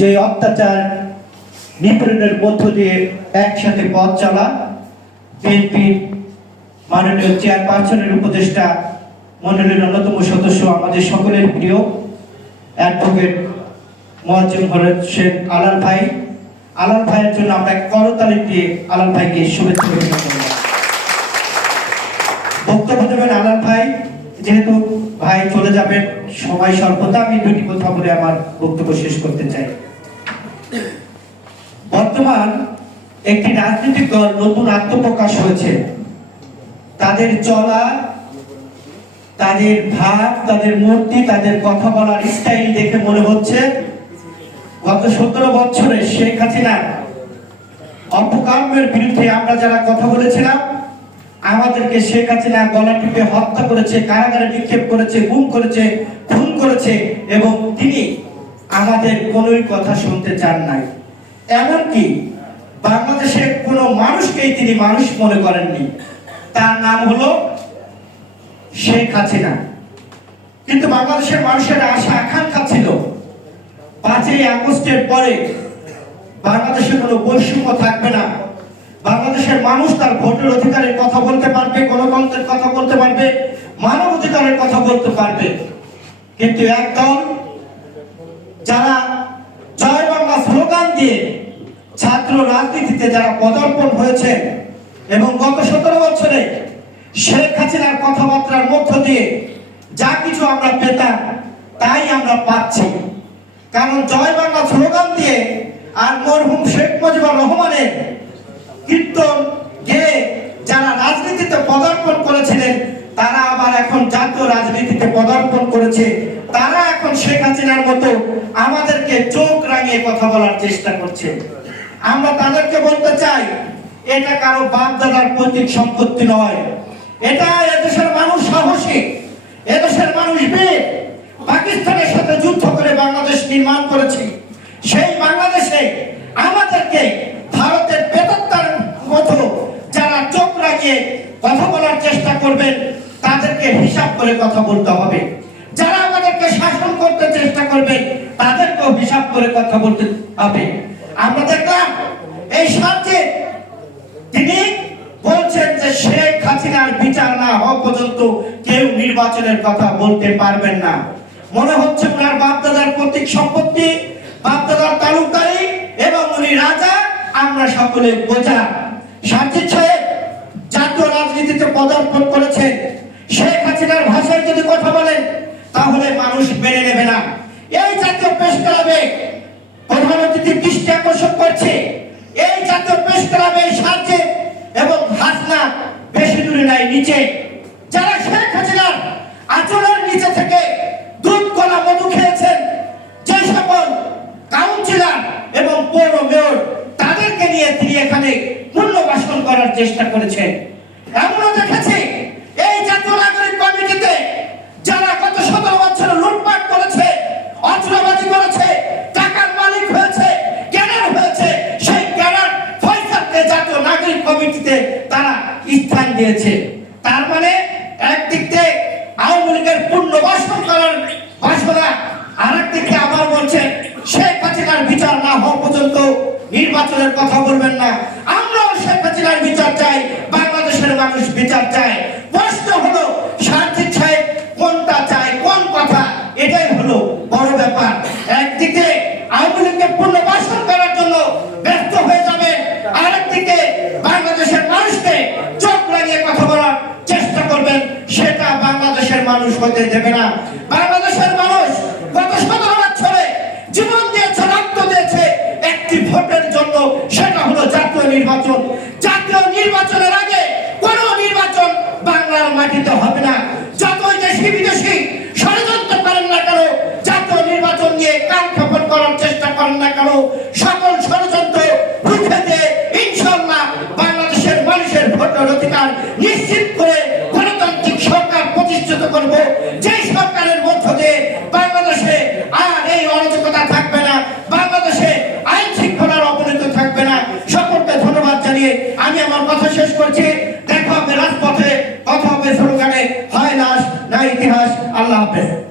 যে অত্যাচার নিপীড়নের মধ্য দিয়ে একসাথে পথ চলা, বিএনপির মাননীয় চেয়ারপারসনের উপদেষ্টা মন্ডলীর অন্যতম সদস্য আমাদের সকলের প্রিয় অ্যাডভোকেট মোয়াজ্জেম হরত শেখ আলাল ভাই। আলাল ভাইয়ের জন্য আমরা করতালি দিয়ে আলাল ভাইকে শুভেচ্ছা। বক্তব্য দেবেন আলাল ভাই। যেহেতু ভাই চলে যাবেন, সময় স্বল্পতা, আমি দুটি কথা বলে আমার বক্তব্য শেষ করতে চাই। বর্তমান একটি রাজনৈতিক দল নতুন আত্মপ্রকাশ হয়েছে। তাদের চলা, তাদের ভাব, তাদের মূর্তি, তাদের কথা বলার স্টাইল দেখে মনে হচ্ছে গত সতেরো বছরে শেখ হাসিনা অপকর্মের বিরুদ্ধে আমরা যারা কথা বলেছিলাম, আমাদেরকে শেখ হাসিনা গলা টিপে হত্যা করেছে, কারাগারে নিক্ষেপ করেছে, গুম করেছে, খুন করেছে এবং তিনি আমাদের কোনোই কথা শুনতে চান নাই। এমনকি বাংলাদেশের কোনো মানুষকেই তিনি মানুষ মনে করেননি। তার নাম হলো শেখ হাসিনা। কিন্তু বাংলাদেশের মানুষের আশা, আকাঙ্ক্ষা ছিল, পাঁচই আগস্টের পরে বাংলাদেশে কোনো বৈষম্য থাকবে না। বাংলাদেশের মানুষ তার ভোটের অধিকারের কথা বলতে পারবে, গণতন্ত্রের কথা বলতে পারবে, মানব অধিকারের কথা বলতে পারবে। কিন্তু একদল যারা জয় বাংলা স্লোগান দিয়ে ছাত্র রাজনীতিতে যারা পদার্পণ হয়েছে এবং গত সতেরো বছরে শেখ হাসিনার কথাবার্তার মধ্য দিয়ে যা কিছু আমরা পেতাম, তাই আমরা পাচ্ছি। কারণ জয় বাংলা স্লোগান দিয়ে আর মরহুম শেখ মুজিবুর রহমানের কীর্তন গেয়ে যারা রাজনীতিতে পদার্পণ করেছিলেন, তারা আবার এখন জাতীয় রাজনীতিতে পদার্পণ করেছে। তারা এখন শেখ হাসিনার মতো আমাদেরকে চোখ রাঙিয়ে কথা বলার চেষ্টা করছে। আমরা তাদেরকে বলতে চাই, এটা কারও বাপ দাদার পৈতৃক সম্পত্তি নয়। এটা এদেশের মানুষ সাহসী, এদেশের মানুষ বীর। পাকিস্তানের সাথে যুদ্ধ করে বাংলাদেশ নির্মাণ করেছে। সেই বাংলাদেশে আমাদেরকে ভারতের বেতত্তার মতো যারা চোখ রাখিয়ে কথা বলার চেষ্টা করবেন, তাদেরকে হিসাব করে কথা বলতে হবে। যারা আমাদেরকে শাসন করতে চেষ্টা করবে তাদেরকেও হিসাব করে কথা বলতে হবে। আমরা দেখলাম এই সাহায্যে তিনি বলছেন যে শেখ হাসিনার বিচার না হওয়া পর্যন্ত কেউ নির্বাচনের কথা বলতে পারবেন না। মনে হচ্ছে ওনার বাপদাদার প্রতীক সম্পত্তি, বাপদাদার তালুকদারি এবং উনি রাজা, আমরা সকলে বোঝা। সাজিদ সাহেব জাতীয় রাজনীতিতে পদার্পণ করেছেন। শেখ হাসিনার ভাষায় যদি কথা বলেন, তাহলে মানুষ মেনে নেবে না। এই জাতীয় প্রেস ক্লাবে প্রধান অতিথি দৃষ্টি আকর্ষণ করছে। জাতীয় প্রেস ক্লাবের সাহায্যে এবং হাসনা বেশি দূরে নাই, নিচে। যারা শেখ হাসিনার আচরণের নিচে থেকে দুধ, কলা, মধু খেয়েছেন, যে সকল কাউন্সিলর এবং পৌর মেয়র, তাদেরকে নিয়ে তিনি এখানে ভাষণ করার চেষ্টা করেছেন। এমনও দেখেছি দিয়েছে। তার মানে একদিক থেকে আওয়ামী লীগের পূর্ণ বাসন করার বাসনা আর একদিকে আবার বলছে, শেখ হাসিনার বিচার না হওয়া পর্যন্ত নির্বাচনের কথা বলবেন না। আমরাও শেখ হাসিনার বিচার চাই, বাংলাদেশের মানুষ বিচার চায় মানুষ দেবে না। বাংলাদেশের মানুষ গত সতেরো বছরে জীবন দিয়েছে, রক্ত দিয়েছে। একটি ভোটের জন্য সেটা হলো জাতীয় নির্বাচন। জাতীয় নির্বাচনের আগে কোন নির্বাচন বাংলার মাটিতে হবে না। যতই দেশি বিদেশি ষড়যন্ত্র করেন না কেন, জাতীয় নির্বাচন নিয়ে কান খাপন করার চেষ্টা করেন না কেন, সকল ষড়যন্ত্র রুখে দিয়ে ইনশাল্লাহ বাংলাদেশের মানুষের ভোটের অধিকার নিশ্চিত করে গণতান্ত্রিক সরকার প্রতিষ্ঠিত করব যেই সরকারের মধ্য দিয়ে বাংলাদেশে আর এই অরাজকতা থাকবে না, বাংলাদেশে আইন শৃঙ্খলার অবনতি থাকবে না। সকলকে ধন্যবাদ জানিয়ে আমি আমার কথা শেষ করছি। দেখা হবে রাজপথে, কথা হবে স্লোগানে, হয় লাশ না ইতিহাস। আল্লাহ হাফেজ।